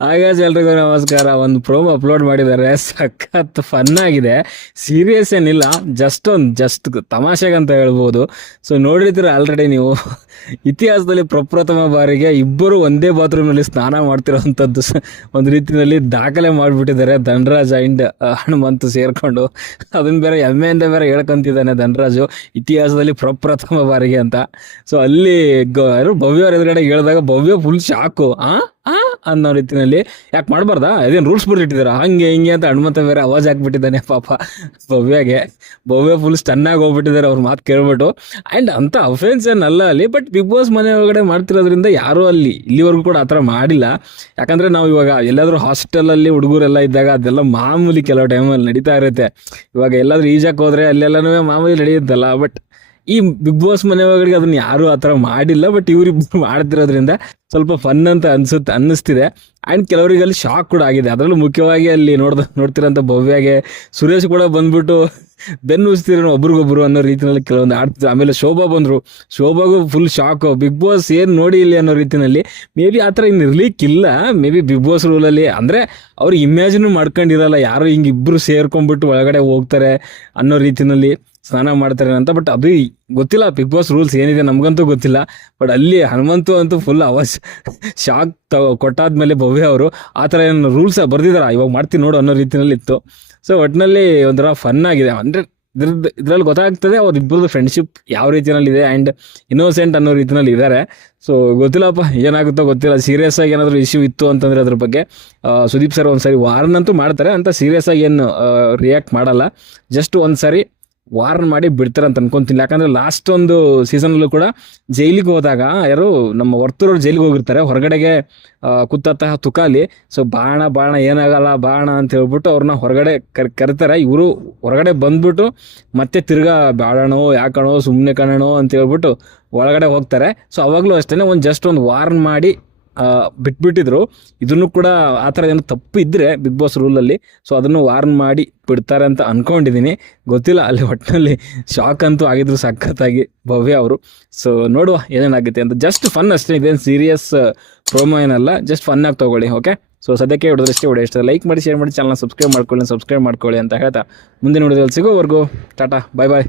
ಹಾಗಾದ್ರೆ ಎಲ್ರಿಗೂ ನಮಸ್ಕಾರ. ಒಂದು ಪ್ರೋಮೋ ಅಪ್ಲೋಡ್ ಮಾಡಿದ್ದಾರೆ, ಸಖತ್ ಫನ್ ಆಗಿದೆ. ಸೀರಿಯಸ್ ಏನಿಲ್ಲ, ಜಸ್ಟ್ ತಮಾಷೆಗಂತ ಹೇಳ್ಬೋದು. ಸೊ ನೋಡಿರ್ತೀರ ಆಲ್ರೆಡಿ ನೀವು. ಇತಿಹಾಸದಲ್ಲಿ ಪ್ರಪ್ರಥಮ ಬಾರಿಗೆ ಇಬ್ಬರು ಒಂದೇ ಬಾತ್ರೂಮ್ನಲ್ಲಿ ಸ್ನಾನ ಮಾಡ್ತಿರೋವಂಥದ್ದು ಒಂದು ರೀತಿಯಲ್ಲಿ ದಾಖಲೆ ಮಾಡಿಬಿಟ್ಟಿದ್ದಾರೆ ಧನರಾಜ್ ಆ್ಯಂಡ್ ಹನುಮಂತು ಸೇರಿಕೊಂಡು. ಅದನ್ನ ಬೇರೆ ಹೆಮ್ಮೆಯಿಂದ ಬೇರೆ ಹೇಳ್ಕೊಂತಿದ್ದಾನೆ ಧನರಾಜು, ಇತಿಹಾಸದಲ್ಲಿ ಪ್ರಪ್ರಥಮ ಬಾರಿಗೆ ಅಂತ. ಸೊ ಅಲ್ಲಿ ಯಾರು ಭವ್ಯ ಅವ್ರ ಎದುರುಗಡೆ ಹೇಳಿದಾಗ ಭವ್ಯ ಫುಲ್ ಶಾಕು. ಅನ್ನೋ ರೀತಿಯಲ್ಲಿ ಯಾಕೆ ಮಾಡಬಾರ್ದಾ, ಅದೇನು ರೂಲ್ಸ್ ಬರ್ದಿಟ್ಟಿದ್ದಾರೆ ಹಂಗೆ ಹಿಂಗೆ ಅಂತ ಹನುಮಂತ ಬೇರೆ ಅವಾಜ್ ಹಾಕ್ಬಿಟ್ಟಿದ್ದಾನೆ ಪಾಪ ಭವ್ಯಗೆ. ಭವ್ಯ ಫುಲ್ ಸ್ಟನ್ನಾಗಿ ಹೋಗ್ಬಿಟ್ಟಿದ್ದಾರೆ ಅವ್ರ ಮಾತು ಕೇಳ್ಬಿಟ್ಟು. ಆ್ಯಂಡ್ ಅಂತ ಅಫೆನ್ಸ್ ಏನಲ್ಲ ಅಲ್ಲಿ, ಬಟ್ ಬಿಗ್ ಬಾಸ್ ಮನೆ ಒಳಗಡೆ ಮಾಡ್ತಿರೋದ್ರಿಂದ ಯಾರೂ ಇಲ್ಲಿವರೆಗೂ ಕೂಡ ಆ ಥರ ಮಾಡಿಲ್ಲ. ಯಾಕಂದರೆ ನಾವು ಇವಾಗ ಎಲ್ಲಾದರೂ ಹಾಸ್ಟೆಲಲ್ಲಿ ಹುಡುಗರೆಲ್ಲ ಇದ್ದಾಗ ಅದೆಲ್ಲ ಮಾಮೂಲಿ ಕೆಲವು ಟೈಮಲ್ಲಿ ನಡೀತಾ ಇರುತ್ತೆ. ಇವಾಗ ಎಲ್ಲಾದರೂ ಈಜಕ್ಕೆ ಹೋದರೆ ಅಲ್ಲೆಲ್ಲನೂ ಮಾಮೂಲಿ ನಡೆಯುತ್ತಲ್ಲ. ಬಟ್ ಈ ಬಿಗ್ ಬಾಸ್ ಮನೆ ಒಳಗಡೆ ಅದನ್ನ ಯಾರು ಆ ಥರ ಮಾಡಿಲ್ಲ. ಬಟ್ ಇವರಿಬ್ಬರು ಮಾಡ್ತಿರೋದ್ರಿಂದ ಸ್ವಲ್ಪ ಫನ್ ಅಂತ ಅನ್ನಿಸ್ತಿದೆ. ಆ್ಯಂಡ್ ಕೆಲವರಿಗೆ ಅಲ್ಲಿ ಶಾಕ್ ಕೂಡ ಆಗಿದೆ. ಅದರಲ್ಲೂ ಮುಖ್ಯವಾಗಿ ಅಲ್ಲಿ ನೋಡ್ತಿರೋಂಥ ಭವ್ಯಾಗೆ ಸುರೇಶ್ ಕೂಡ ಬಂದ್ಬಿಟ್ಟು ಬೆನ್ನು ಉಸ್ತಿರೋ ಒಬ್ರಿಗೊಬ್ರು ಅನ್ನೋ ರೀತಿಯಲ್ಲಿ ಕೆಲವೊಂದು ಆಡ್ತಿದ್ರು. ಆಮೇಲೆ ಶೋಭಾ ಬಂದರು, ಶೋಭಾಗೂ ಫುಲ್ ಶಾಕು, ಬಿಗ್ ಬಾಸ್ ಏನು ನೋಡಿ ಇಲ್ಲಿ ಅನ್ನೋ ರೀತಿಯಲ್ಲಿ. ಮೇ ಬಿ ಆ ಥರ ಇನ್ನು ಇರ್ಲಿಕ್ಕಿಲ್ಲ. ಮೇ ಬಿ ಬಿಗ್ ಬಾಸ್ ರೂಲಲ್ಲಿ ಅಂದರೆ ಅವ್ರು ಇಮ್ಯಾಜಿನ್ ಮಾಡ್ಕೊಂಡಿರಲ್ಲ ಯಾರು ಹಿಂಗೆ ಇಬ್ಬರು ಸೇರ್ಕೊಂಡ್ಬಿಟ್ಟು ಒಳಗಡೆ ಹೋಗ್ತಾರೆ ಅನ್ನೋ ರೀತಿಯಲ್ಲಿ ಸ್ನಾನ ಮಾಡ್ತಾರೆ ಅಂತ. ಬಟ್ ಅದು ಗೊತ್ತಿಲ್ಲ, ಬಿಗ್ ಬಾಸ್ ರೂಲ್ಸ್ ಏನಿದೆ ನಮಗಂತೂ ಗೊತ್ತಿಲ್ಲ. ಬಟ್ ಅಲ್ಲಿ ಹನುಮಂತು ಅಂತೂ ಫುಲ್ ಶಾಕ್ ಕೊಟ್ಟಾದ್ಮೇಲೆ ಭವ್ಯ ಅವರು ಆ ಥರ ಏನು ರೂಲ್ಸ್ ಬರ್ದಿದಾರ ಇವಾಗ ಮಾಡ್ತೀನಿ ನೋಡು ಅನ್ನೋ ರೀತಿಯಲ್ಲಿ ಇತ್ತು. ಸೊ ಒಟ್ಟಿನಲ್ಲಿ ಒಂಥರ ಫನ್ ಆಗಿದೆ. ಅಂದರೆ ಇದ್ರಲ್ಲಿ ಗೊತ್ತಾಗ್ತದೆ ಅವ್ರಿಬ್ಬರದ್ದು ಫ್ರೆಂಡ್ಶಿಪ್ ಯಾವ ರೀತಿಯಲ್ಲಿದೆ ಆ್ಯಂಡ್ ಇನ್ನೋಸೆಂಟ್ ಅನ್ನೋ ರೀತಿಯಲ್ಲಿ ಇದ್ದಾರೆ. ಸೊ ಗೊತ್ತಿಲ್ಲಪ್ಪ ಏನಾಗುತ್ತೋ ಗೊತ್ತಿಲ್ಲ. ಸೀರಿಯಸ್ ಆಗಿ ಏನಾದರೂ ಇಶ್ಯೂ ಇತ್ತು ಅಂತಂದರೆ ಅದ್ರ ಬಗ್ಗೆ ಸುದೀಪ್ ಸರ್ ಒಂದು ಸಾರಿ ವಾರ್ನಂತೂ ಮಾಡ್ತಾರೆ, ಅಂತ ಸೀರಿಯಸ್ ಆಗಿ ಏನು ರಿಯಾಕ್ಟ್ ಮಾಡಲ್ಲ. ಜಸ್ಟ್ ಒಂದು ಸಾರಿ ವಾರ್ನ್ ಮಾಡಿ ಬಿಡ್ತಾರೆ ಅಂತ ಅನ್ಕೊಂತೀನಿ. ಯಾಕಂದರೆ ಲಾಸ್ಟ್ ಒಂದು ಸೀಸನಲ್ಲೂ ಕೂಡ ಜೈಲಿಗೆ ಹೋದಾಗ ಯಾರು ನಮ್ಮ ವರ್ತೂರವ್ರು ಜೈಲಿಗೆ ಹೋಗಿರ್ತಾರೆ, ಹೊರಗಡೆಗೆ ಕುತ್ತ ತುಕಾಲಿ. ಸೊ ಬಾಣ ಏನಾಗಲ್ಲ ಬಾಣ ಅಂತ ಹೇಳ್ಬಿಟ್ಟು ಅವ್ರನ್ನ ಹೊರಗಡೆ ಕರಿತಾರೆ. ಇವರು ಹೊರಗಡೆ ಬಂದ್ಬಿಟ್ಟು ಮತ್ತೆ ತಿರ್ಗಾ ಬಾಳಣೋ ಯಾಕಣೋ ಸುಮ್ಮನೆ ಕಣೋ ಅಂತ ಹೇಳ್ಬಿಟ್ಟು ಒಳಗಡೆ ಹೋಗ್ತಾರೆ. ಸೊ ಅವಾಗಲೂ ಅಷ್ಟೇ ಒಂದು ವಾರ್ನ್ ಮಾಡಿ ಬಿಟ್ಬಿಟ್ಟಿದ್ರು. ಇದನ್ನು ಕೂಡ ಆ ಥರ ಏನೋ ತಪ್ಪು ಇದ್ದರೆ ಬಿಗ್ ಬಾಸ್ ರೂಲಲ್ಲಿ ಸೊ ಅದನ್ನು ವಾರ್ನ್ ಮಾಡಿ ಬಿಡ್ತಾರೆ ಅಂತ ಅಂದ್ಕೊಂಡಿದ್ದೀನಿ. ಗೊತ್ತಿಲ್ಲ, ಅಲ್ಲಿ ಒಟ್ಟಿನಲ್ಲಿ ಶಾಕ್ ಅಂತೂ ಆಗಿದ್ರು ಸಖತ್ತಾಗಿ ಭವ್ಯ ಅವರು. ಸೊ ನೋಡುವ ಏನೇನಾಗುತ್ತೆ ಅಂತ. ಜಸ್ಟ್ ಫನ್ ಅಷ್ಟೇ, ಇದೇನು ಸೀರಿಯಸ್ ಪ್ರೋಮೋ ಏನಲ್ಲ, ಜಸ್ಟ್ ಫನ್ನಾಗಿ ತೊಗೊಳ್ಳಿ. ಓಕೆ, ಸೊ ಸದ್ಯಕ್ಕೆ ಹೊಡೆದಷ್ಟೇ ಇಷ್ಟ. ಲೈಕ್ ಮಾಡಿ, ಶೇರ್ ಮಾಡಿ, ಚಾನಲ್ನ ಸಬ್ಸ್ಕ್ರೈಬ್ ಮಾಡ್ಕೊಳ್ಳಿ ಅಂತ ಹೇಳ್ತಾ ಮುಂದಿನ ವಿಡಿಯೋದಲ್ಲಿ ಸಿಗೋವರೆಗೂ ಟಾಟಾ, ಬಾಯ್ ಬಾಯ್.